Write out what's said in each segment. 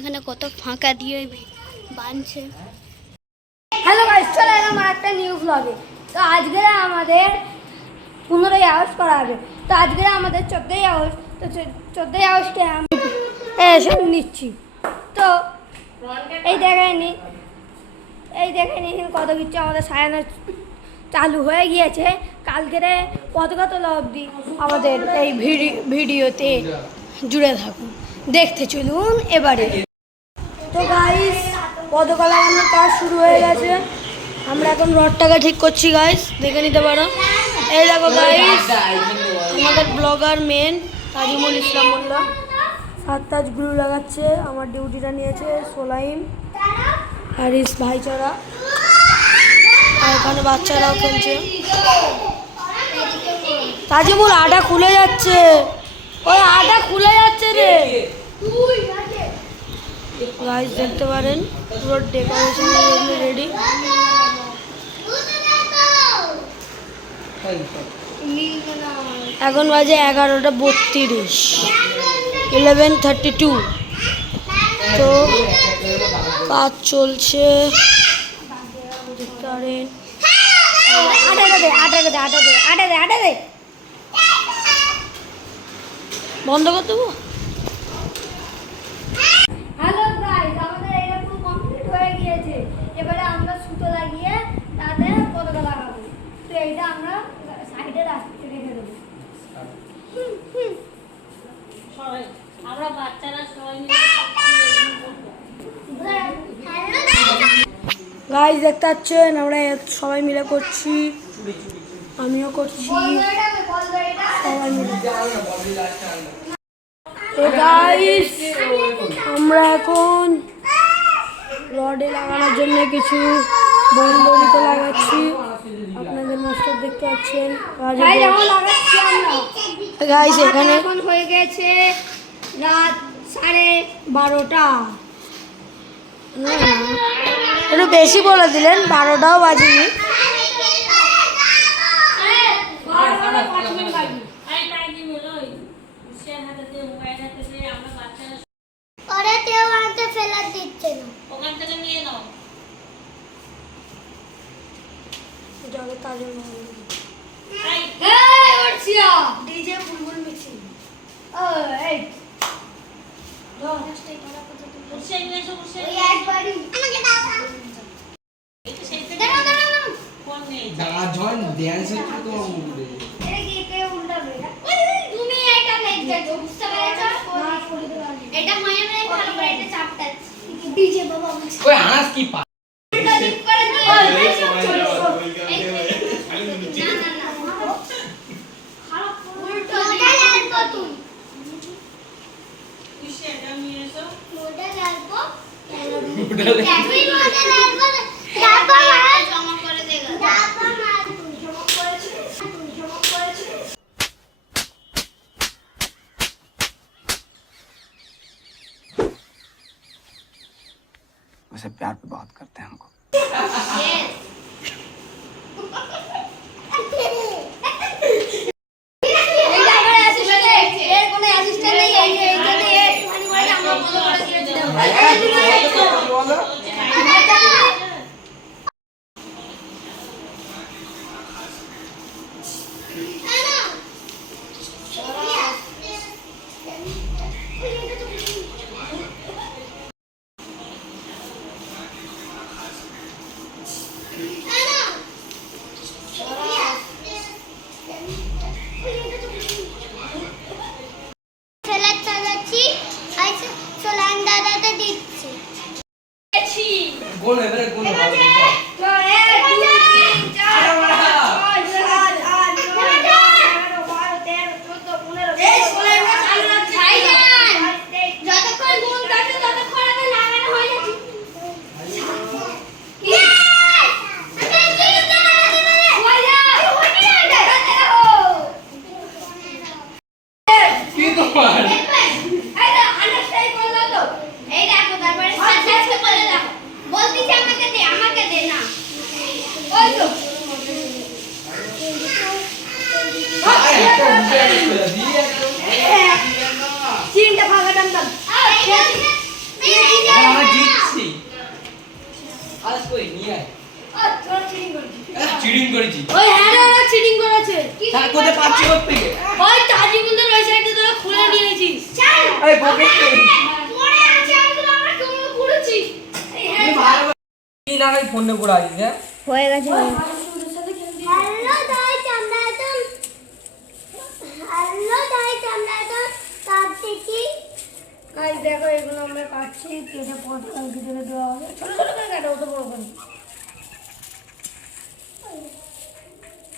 এখানে কত ফাঁকা দিয়ে বানছে। হ্যালো গাইস, চলে এলাম একটা নিউ ব্লগে। তো আজকে আমাদের 15ই আগস্ট করা হবে। তো আজকে আমাদের 14ই আগস্ট। তো 14ই আগস্টে আমি এসব নিচ্ছি। তো এই দেখেনি কত কিছু আমাদের সাজানো চালু হয়ে গিয়েছে। কালকের পতাকা তোলা অবধি আমাদের এই ভিডিওতে জুড়ে থাকুন, দেখতে চলুন এবারে। তো গাইস, পতাকা লাগানোর কাজ শুরু হয়ে গেছে। আমরা এখন রডটাকে ঠিক করছি গাইস, দেখে নিতে পারো। এই দেখো গাইস, আমাদের ব্লগার মেন তাজিমুল ইসলাম মোল্লা সাত গ্লু লাগাচ্ছে। আমার ডিউটিটা নিয়েছে সোলাইম হারিস ভাইচারা, আর এখানে বাচ্চারাও খেলছে। তাজিমুল আটা খুলে যাচ্ছে, ওই আটা খুলে যাচ্ছে রে গাইস, দেখতে পারেন পুরো ডেকোরেশন রেডি। এখন বাজে 11:32, 11:32। তো কাজ চলছে, দেখতে পারেন। বন্ধ করে দেবো। হ্যালো গাইস, আমাদের এটা পুরো কমপ্লিট হয়ে গিয়েছে। এবারে আমরা সুতো লাগিয়ে তাতে পতাকা লাগাবো। তো এইটা আমরা সাইডে রাস্তাতে রেখে দেবো। আমরা বাচ্চারা সবাই মিলে গাইস দেখতে পাচ্ছেন, আমরা সবাই মিলে করছি, আমিও করছি, সবাই মিলে। তো গাইস, আমরা এখন রডে লাগানোর জন্য কিছু বন্ধনীতে লাগাচ্ছি। আপনাদের মাস্টার দেখতে পাচ্ছেন গাইস। এখানে এখন হয়ে গেছে রাত 12:30। একটু বেশি বলে দিলেন, 12টাও বাজেনি। ডিজে বুলবুল মিক্সিং। वैसे प्यार पे बात करते हैं हमको। আমরা জিতছি আজ কই নিয়ে আয় চিটিং করেছি ওই হ্যাঁ রে ওরা চিটিং করেছে তার কোথায় পাচ্ছি কোথা থেকে ওই তাজিমুলদের ওই সাইডে তোরা খুলে নিয়েছিস এই বকে পড়ে আছে আমরা কেমন করেছি এই হ্যাঁ ভালো কি না ভাই ফোনে পড়ে আছিস হ্যাঁ হয়ে গেছে হ্যালো গাইস আমরা এখন কাটছি গাইস দেখো এগুলো আমরা কাটছি কেটে পটকাল ভিতরে দেওয়া হবে ছোট ছোট করে কাটো অত বড় করে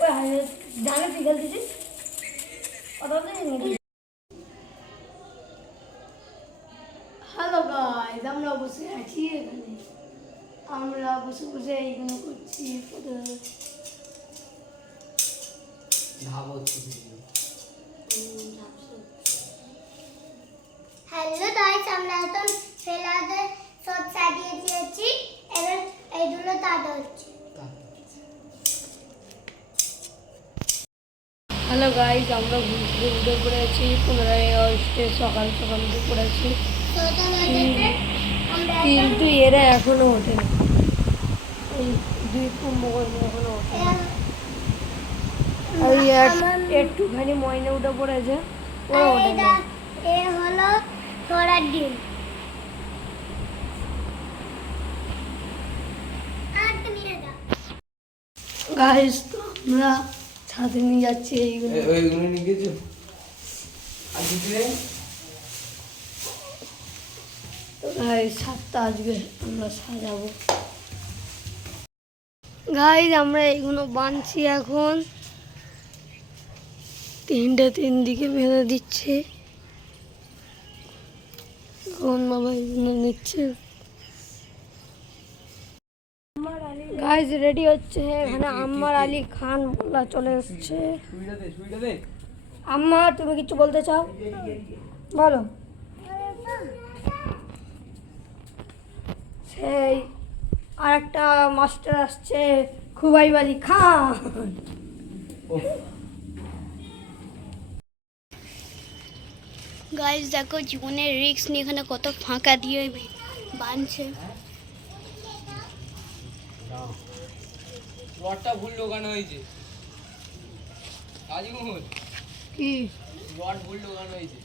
ওই হাতে জানে পিঘল দিছিস হ্যালো গাইস আমরা বসে আছি এখানে আমরা বসে বসে এইগুলো করছি ভাবো হ্যালো গাইস আমরা এখন ফেলাতে সব সাজিয়ে দিয়েছি এবার এইগুলো কাটা হচ্ছে হ্যালো গাইস আমরা ঘুম থেকে উঠে পড়েছি 15 আগস্টে সকাল সকাল উঠে পড়েছি ছোটা বাজাতে আমরা কিন্তু এরা এখনো ওঠে না এই দুই কুম্ভকর্ণ এখনো ওঠে না আর একটুখানি ময়না উঠে পড়েছে ওরা ওঠে না এ হলো ঘোড়ার ডিম আর তুমি দাও গাইস তো আমরা ছাদে নিয়ে যাচ্ছি এইগুলো ওইগুলো নিয়ে গেছো আর দিদি তো গাইস ছাদটা আজকে আমরা সাজাবো গাইস আমরা এইগুলো বানছি এখন তিন দিকে বেঁধে দিচ্ছে কোন বাবা এগুলো নিচ্ছে গাইস রেডি হচ্ছে এখানে আম্মার আলী খান মোল্লা চলে এসছে সুইটা দে আম্মা তুমি কিছু বলতে চাও বলো সেই আরেকটা মাস্টার আসছে খুবাইব আলী খান গাইস দেখো জীবনের রিস্ক নিয়ে এখানে কত ফাঁকা দিয়ে বানছে রডটা ভুল লাগানো হয়েছে আজিমুল কি রড ভুল লাগানো হয়েছে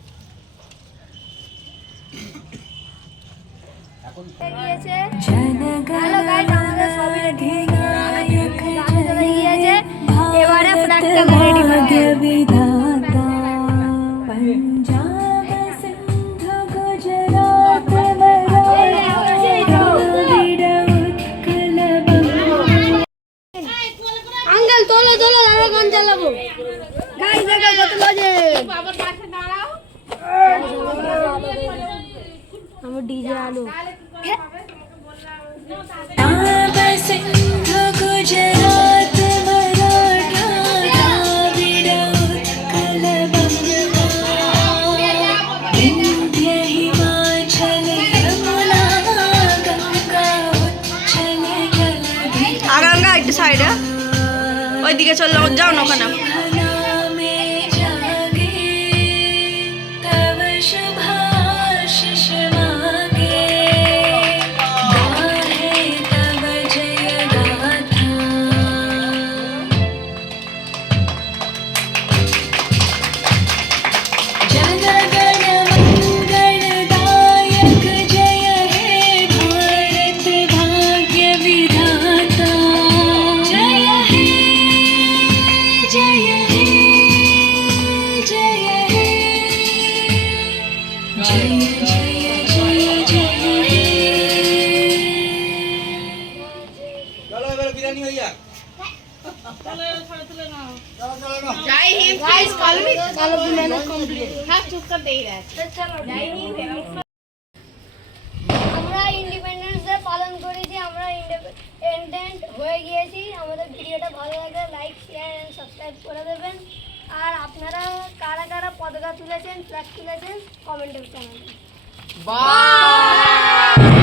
এখন গিয়েছে হ্যালো গাইস আমাদের সবই রেডি হয়ে গিয়েছে এবারে ফ্ল্যাগটা রেডি হবে আঙ্কেল তোলো তোলো আরো গান চালাবো গাইস দেখো কত লজে বাবার পাশে দাঁড়াও আমার ডিজে আলো আগাঙ্গা একটা সাইডে ওইদিকে চললে যাও না ওখানে চলো এবার বিরিয়ানি হয়ে যাক আমরা ইন্ডিপেন্ডেন্স ডে পালন করেছি আমরা ইন্ডিপেন্ডেন্ট হয়ে গিয়েছি আমাদের ভিডিওটা ভালো লাগলে লাইক শেয়ার এন্ড সাবস্ক্রাইব করে দেবেন আর আপনারা কারা কারা পতাকা তুলেছেন ফ্ল্যাগ তুলেছেন কমেন্টে জানাবেন বাই